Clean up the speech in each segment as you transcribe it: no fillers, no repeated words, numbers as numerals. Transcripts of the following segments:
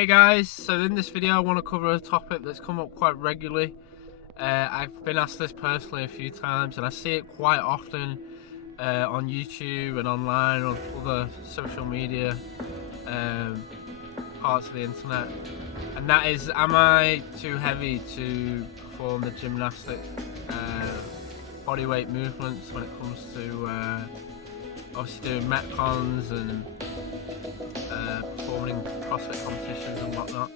Hey guys, so in this video I want to cover a topic that's come up quite regularly. I've been asked this personally a few times and I see it quite often on YouTube and online on other social media parts of the internet, and that is, am I too heavy to perform the gymnastic bodyweight movements when it comes to obviously doing metcons and performing CrossFit competitions and whatnot.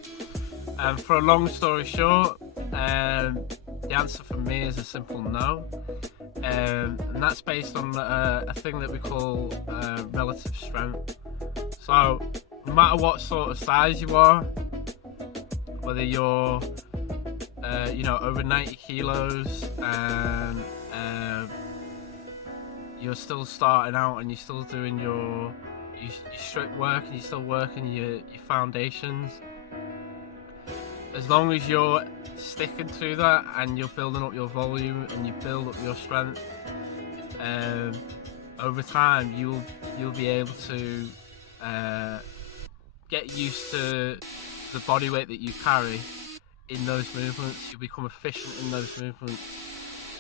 For a long story short, the answer for me is a simple no, and that's based on a thing that we call relative strength. So no matter what sort of size you are, whether you're over 90 kilos and you're still starting out and you're still doing your strip work and you're still working your foundations, as long as you're sticking to that and you're building up your volume and you build up your strength, over time you'll be able to get used to the body weight that you carry in those movements. You'll become efficient in those movements,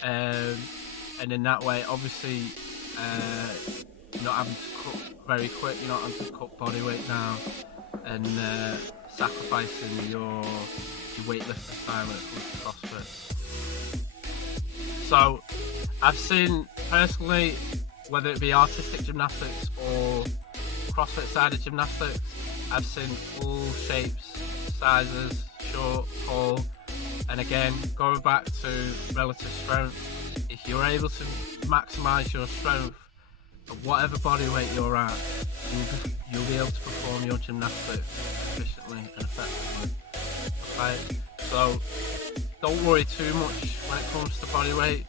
and in that way, obviously, you're not having to cut very quick, you're not having to cut body weight down and sacrificing your weightlifting time when it comes to CrossFit. So I've seen personally, whether it be artistic gymnastics or CrossFit sided gymnastics, I've seen all shapes, sizes, short, tall, and again, going back to relative strength, if you're able to maximise your strength at whatever body weight you're at, you'll be able to perform your gymnastics efficiently and effectively. Okay? So don't worry too much when it comes to body weight,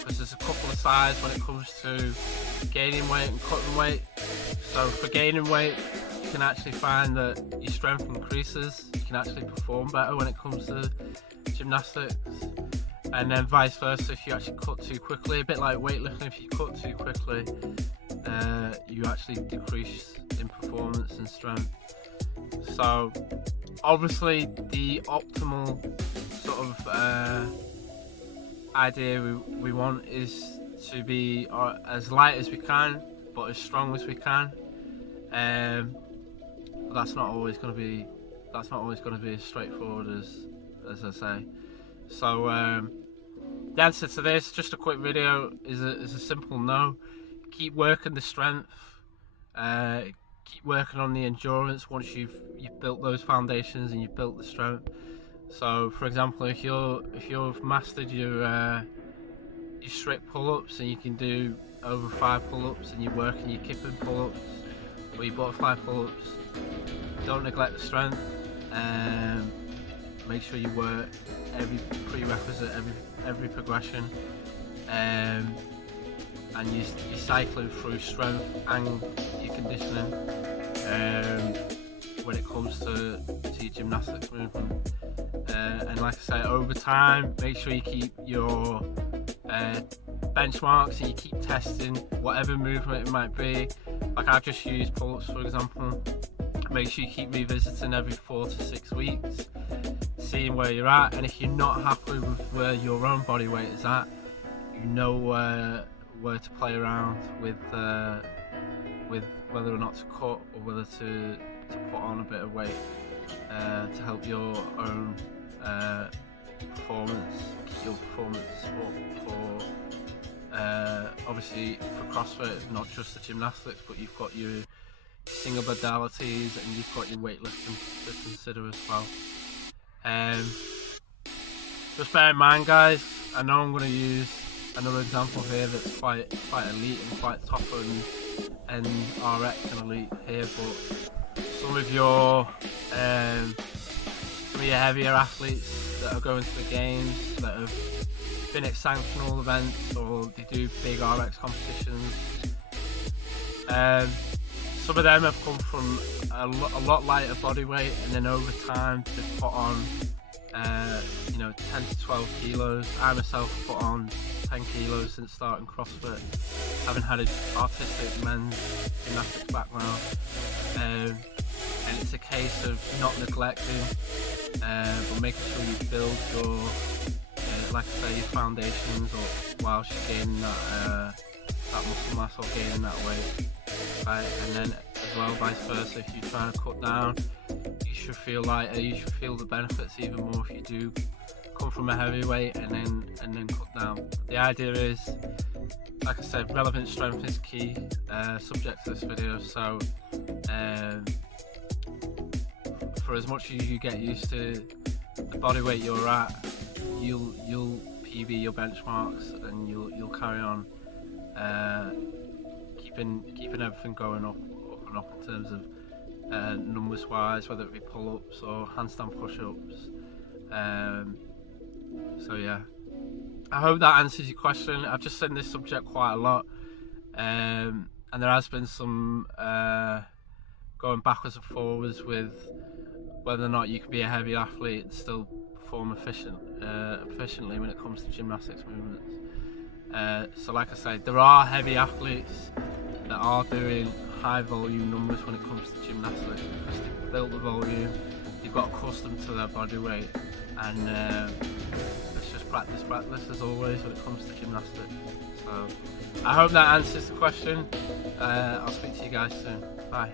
because there's a couple of sides when it comes to gaining weight and cutting weight. So for gaining weight, you can actually find that your strength increases, you can actually perform better when it comes to gymnastics. And then vice versa, if you actually cut too quickly, a bit like weightlifting, if you cut too quickly, you actually decrease in performance and strength. So obviously the optimal sort of idea we want is to be as light as we can but as strong as we can, but that's not always going to be as straightforward as I say. So the answer to this, just a quick video, is a simple no. Keep working the strength, keep working on the endurance once you've built those foundations and you've built the strength. So for example, if you've mastered your strip pull-ups and you can do over 5 pull-ups, and you're working your kipping pull-ups or your butterfly pull-ups, don't neglect the strength. Make sure you work every prerequisite, every progression, and you're cycling through strength and your conditioning when it comes to your gymnastics movement. And like I say, over time, make sure you keep your benchmarks and you keep testing whatever movement it might be. Like I've just used pull-ups for example. Make sure you keep revisiting every 4 to 6 weeks, seeing where you're at, and if you're not happy with where your own body weight is at, you know where to play around with whether or not to cut or whether to put on a bit of weight to help your own performance, keep your performance up for obviously for CrossFit, not just the gymnastics, but you've got your single modalities and you've got your weightlifting to consider as well. Just bear in mind, guys, I know I'm going to use another example here that's quite elite and quite top and RX and elite here, but some of your heavier athletes that are going to the games, that have been at sanctional events or they do big RX competitions, some of them have come from a lot lighter body weight, and then over time they've put on 10 to 12 kilos. I myself put on 10 kilos since starting CrossFit, having had an artistic men's gymnastics background, and it's a case of not neglecting, but making sure you build your, like I say, your foundations up whilst you're gaining that muscle mass or gaining that weight, right? And then as well, vice versa, if you're trying to cut down, you should feel lighter, you should feel the benefits even more if you do come from a heavy weight and then cut down. The idea is, like I said, relevant strength is key, subject to this video, so for as much as you get used to the body weight you're at, you'll PB your benchmarks and you'll carry on keeping everything going up and up in terms of numbers wise, whether it be pull-ups or handstand push-ups. So yeah, I hope that answers your question. I've just seen this subject quite a lot, and there has been some going backwards and forwards with whether or not you can be a heavy athlete and still perform efficiently when it comes to gymnastics movements. So like I said, there are heavy athletes that are doing high volume numbers when it comes to gymnastics because they've built the volume, they've got accustomed to their body weight, and it's just practice as always when it comes to gymnastics. So I hope that answers the question. I'll speak to you guys soon. Bye.